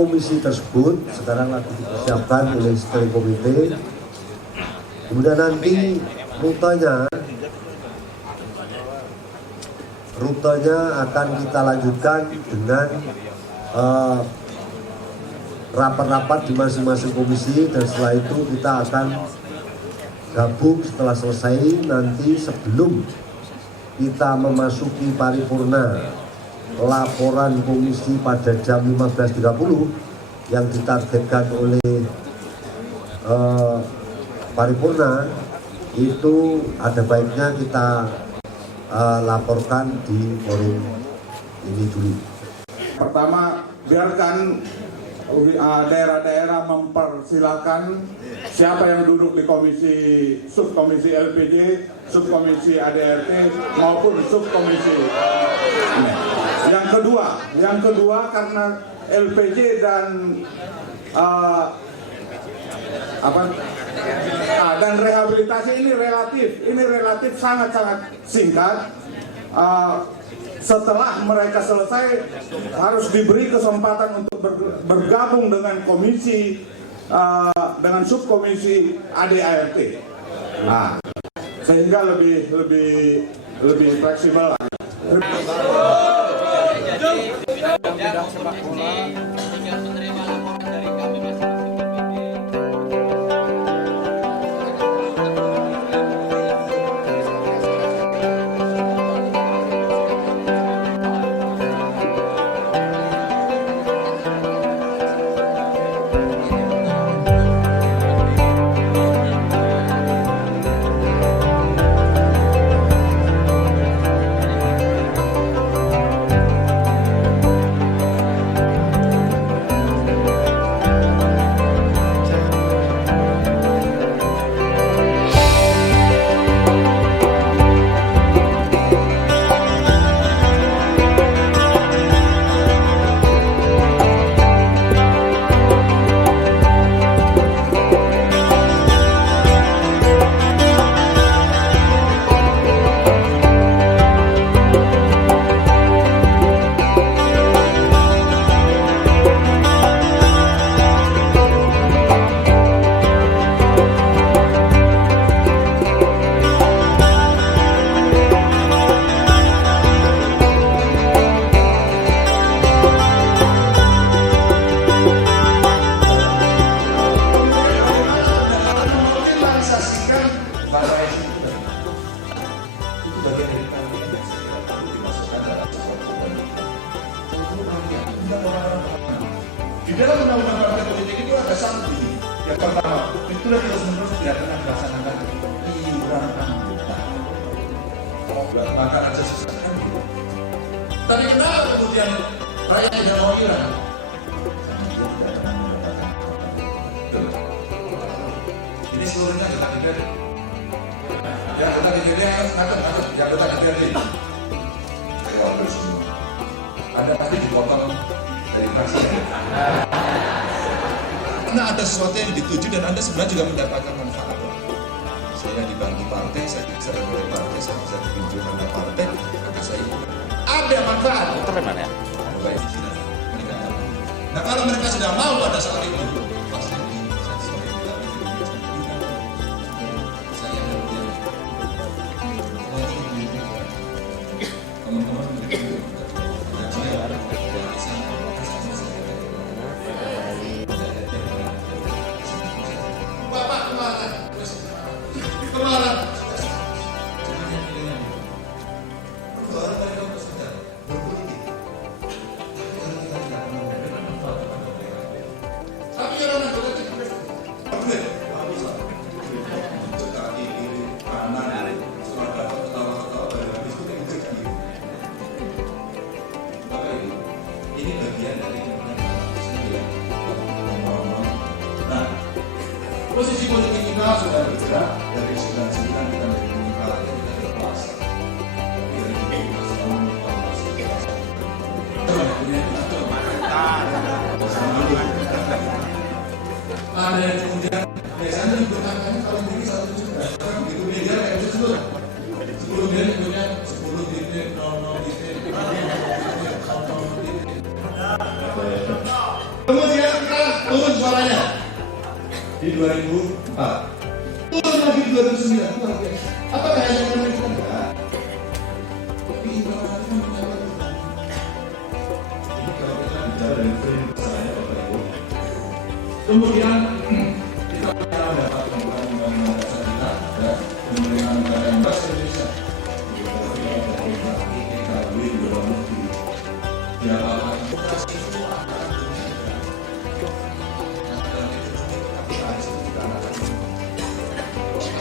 komisi tersebut sekarang lagi dipersiapkan oleh steering komite. Kemudian nanti rutenya akan kita lanjutkan dengan rapat-rapat di masing-masing komisi, dan setelah itu kita akan gabung setelah selesai nanti sebelum kita memasuki paripurna laporan komisi pada jam 15.30 yang ditargetkan oleh paripurna. Itu ada baiknya kita laporkan di forum ini dulu. Pertama, biarkan daerah-daerah mempersilahkan siapa yang duduk di subkomisi LPD, subkomisi ADRT maupun subkomisi. Yang kedua karena LPJ dan dan rehabilitasi ini relatif sangat singkat. Setelah mereka selesai harus diberi kesempatan untuk bergabung dengan komisi dengan subkomisi ADART. Nah, sehingga lebih fleksibel. Di dalam undang-undang partai politik itu ada sanksi. Yang pertama, itu terus-menerus tidak pernah dilaksanakan iuran anggota. Maka aja sesatkan itu. Tapi kenapa kemudian rakyat tidak mau iuran? Ini seluruhnya kita tidak. Ya, kita tidak yang kita tidak. Saya wakil semua. Anda pasti dipotong dari fraksi. Karena ada sesuatu yang dituju dan Anda sebenarnya juga mendapatkan manfaat. Saya dibantu partai, saya bisa oleh partai, saya bisa ditunjuk oleh partai, maka saya ada manfaat. Mana ya? Nah, kalau mereka sudah mau pada saat itu, pasti posisi politik kita sudah bergerak dari 99 kita menjadi partai kita berkuasa. Ada yang kemudian biasanya digunakan kalau tinggi 117. Sekarang begitu media kayak gitu 10 miliar punya 10 titik 00 titik 00 titik 00 titik. Kemudian kita turun suaranya di 2004, turun lagi di 2009, luar biasa. Apakah hanya itu? Enggak. Tapi internasional itu menyebabkan. Jadi kalau kita bicara dari frame saya Bapak Ibu, kemudian kita mendapat undang-undang dasar kita dan pemerintahan negara yang bahasa Indonesia. Ya, demokrasi itu akan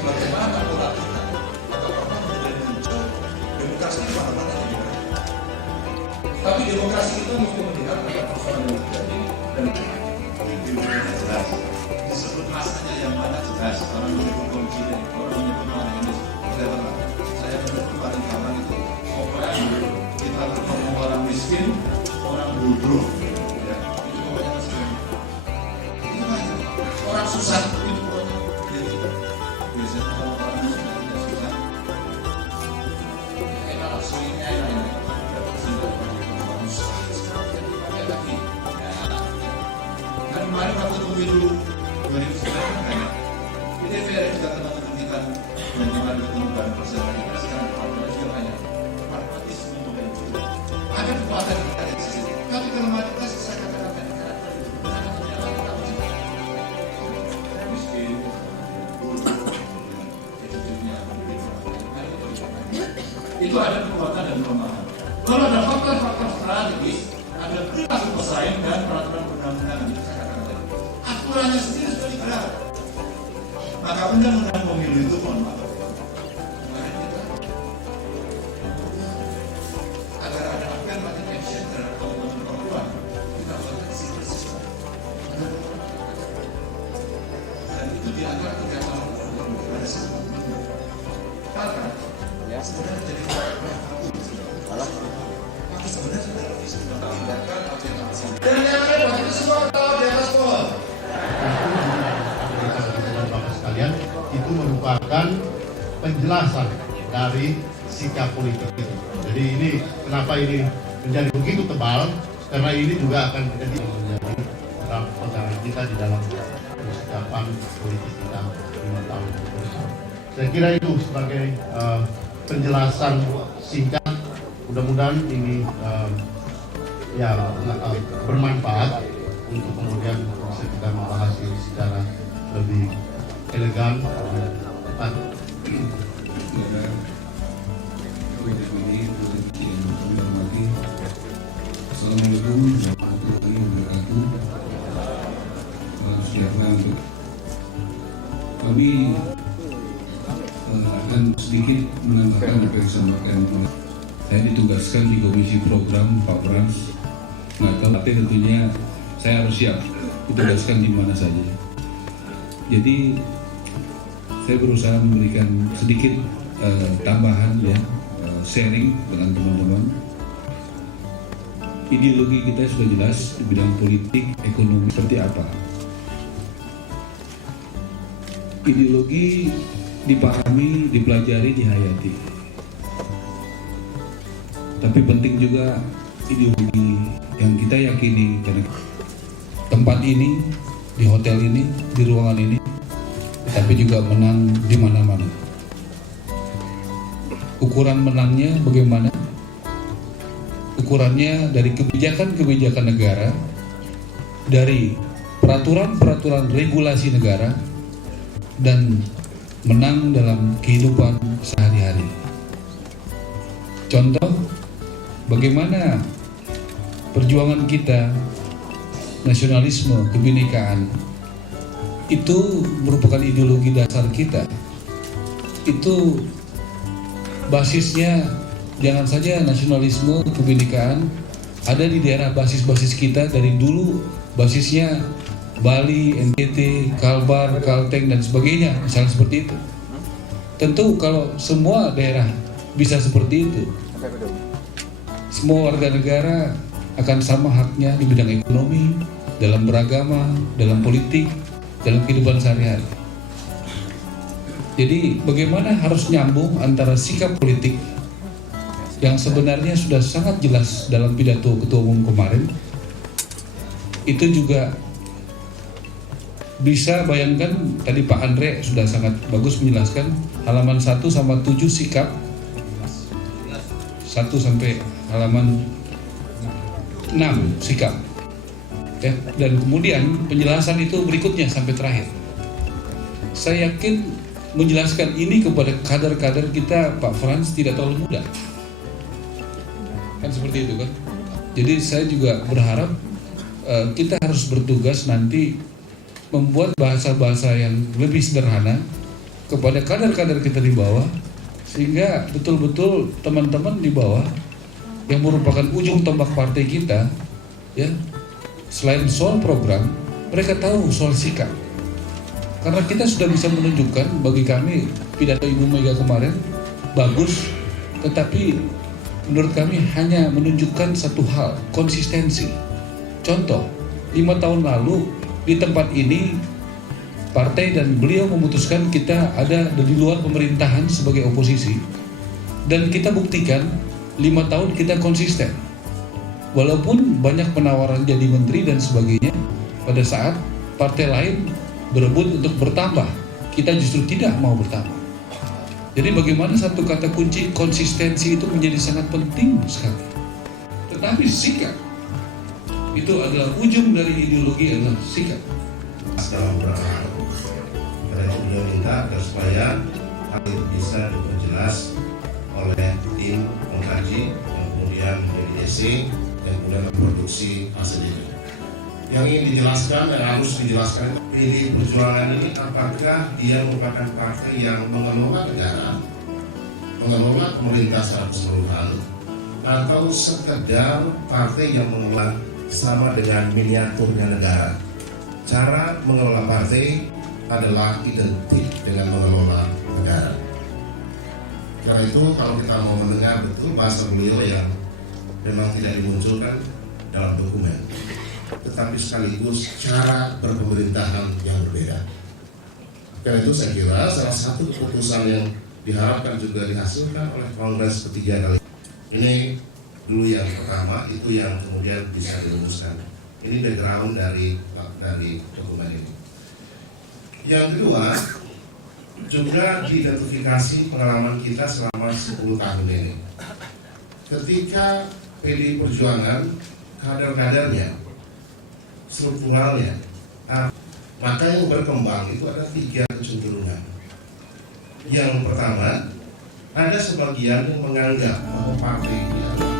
bagaimana pola kita atau pernah menjadi muncul demokrasi itu mana-mana juga. Tapi demokrasi itu mesti melihat ada persoalan yang terjadi dan ideologinya jelas. Disebut masanya yang mana jelas. Orang menyebut konfiden, orang menyebut orang ini. Saya menyebut paling gampang itu pokoknya kita ketemu orang miskin, orang bodoh, ya, itu pokoknya masih itu aja. Orang susah itu pokoknya ya, biasanya kalau orang sudah tidak susah enak langsungnya enak dapat sendiri orang susah jadi pakai lagi ya. Dan kemarin waktu pemilu 2009 kan di DPR juga telah menentukan dan kemarin ketemu bareng bersama kita sekarang di juga banyak pragmatisme juga ada kekuatan kita di sini. Tapi kalau mati kita saya katakan miskin, itu ada kekuatan dan kelemahan. Kalau ada faktor-faktor strategis, ada perilaku pesaing dan peraturan perundang-undangan itu saya katakan tadi. Aturannya sendiri sudah digerak. Maka undang-undang pemilu itu mohon maaf. Agar ada affirmative action terhadap kaum perempuan, kita buatkan civil system. Dan itu dianggap tidak sama pada semua. Karena sebenarnya jadi tapi sebenarnya sudah bisa tindakan alternatif. Dan yang hebat itu semua tahu di atas pohon. Bapak sekalian, itu merupakan penjelasan dari sikap politik itu. Jadi ini kenapa ini menjadi begitu tebal, karena ini juga akan menjadi pegangan kita di dalam persiapan politik kita 5 tahun ke depan. Saya kira itu sebagai penjelasan singkat. Mudah-mudahan ini bermanfaat untuk kemudian bisa kita membahas ini secara lebih elegan dan tepat. Assalamualaikum warahmatullahi wabarakatuh. Salam sejahtera untuk kami. Akan sedikit menambahkan apa yang disampaikan. Saya ditugaskan di Komisi Program Pak Frans. Nggak tahu, tapi tentunya saya harus siap ditugaskan di mana saja. Jadi saya berusaha memberikan sedikit tambahan ya, sharing dengan teman-teman. Ideologi kita sudah jelas di bidang politik, ekonomi seperti apa. Ideologi dipahami, dipelajari, dihayati. Tapi penting juga ideologi yang kita yakini, karena tempat ini, di hotel ini, di ruangan ini, tapi juga menang di mana-mana. Ukuran menangnya bagaimana? Ukurannya dari kebijakan-kebijakan negara, dari peraturan-peraturan regulasi negara, dan menang dalam kehidupan sehari-hari. Contoh, bagaimana perjuangan kita, nasionalisme, kebinekaan, itu merupakan ideologi dasar kita. Itu basisnya, jangan saja nasionalisme, kebinekaan ada di daerah basis-basis kita dari dulu, basisnya Bali, NTT, Kalbar, Kalteng dan sebagainya, misalnya seperti itu. Tentu kalau semua daerah bisa seperti itu, semua warga negara akan sama haknya di bidang ekonomi, dalam beragama, dalam politik, dalam kehidupan sehari-hari. Jadi bagaimana harus nyambung antara sikap politik yang sebenarnya sudah sangat jelas dalam pidato Ketua Umum kemarin itu juga bisa bayangkan, tadi Pak Andre sudah sangat bagus menjelaskan halaman 1 sama 7 sikap, 1 sampai halaman 6 sikap ya, dan kemudian penjelasan itu berikutnya sampai terakhir. Saya yakin menjelaskan ini kepada kader-kader kita, Pak Frans, tidak terlalu mudah kan, seperti itu kan. Jadi saya juga berharap kita harus bertugas nanti membuat bahasa-bahasa yang lebih sederhana kepada kader-kader kita di bawah, sehingga betul-betul teman-teman di bawah yang merupakan ujung tombak partai kita ya, selain soal program, mereka tahu soal sikap. Karena kita sudah bisa menunjukkan, bagi kami pidato Ibu Mega kemarin bagus, tetapi menurut kami hanya menunjukkan satu hal, konsistensi. Contoh, 5 tahun lalu di tempat ini partai dan beliau memutuskan kita ada di luar pemerintahan sebagai oposisi, dan kita buktikan 5 tahun kita konsisten. Walaupun banyak penawaran jadi menteri dan sebagainya, pada saat partai lain berebut untuk bertambah, kita justru tidak mau bertambah. Jadi bagaimana satu kata kunci konsistensi itu menjadi sangat penting sekali. Tetapi sikap itu adalah ujung dari ideologi, adalah sikap. Dalam beberapa hal, karena itu beliau minta agar supaya hal itu bisa diperjelas oleh tim pengkaji yang kemudian menjadi DC yang kemudian memproduksi hasil ini. Yang ingin dijelaskan dan harus dijelaskan, PDI Perjuangan ini apakah dia merupakan partai yang mengelola negara, mengelola pemerintah secara keseluruhan, atau sekedar partai yang mengelola sama dengan miniaturnya negara. Cara mengelola partai adalah identik dengan mengelola negara. Karena itu kalau kita mau mendengar betul bahasa beliau yang memang tidak dimunculkan dalam dokumen, tetapi sekaligus cara berpemerintahan yang berbeda. Karena itu saya kira salah satu keputusan yang diharapkan juga dihasilkan oleh Kongres ketiga kali ini dulu yang pertama, itu yang kemudian bisa dirumuskan. Ini background dari dokumen ini. Yang kedua, juga diidentifikasi pengalaman kita selama 10 tahun ini. Ketika PDI Perjuangan, kader-kadernya, strukturalnya, maka yang berkembang itu ada 3 kecenderungan. Yang pertama, ada sebagian yang menganggap bahwa partai ini adalah